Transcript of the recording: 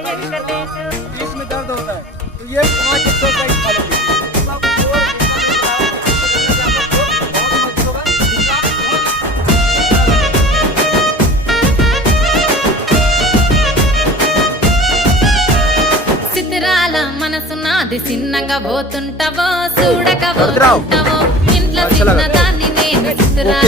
बीच में दर्द होता है तो ये 5 एक्सरसाइज खा लो। సిద్ధిరాల మనసు నాది చిన్నగా పోతుంటావో చూడక పోతుంటావో ఇంట్లో చిన్న దాన్ని నేను సిద్ధిరాల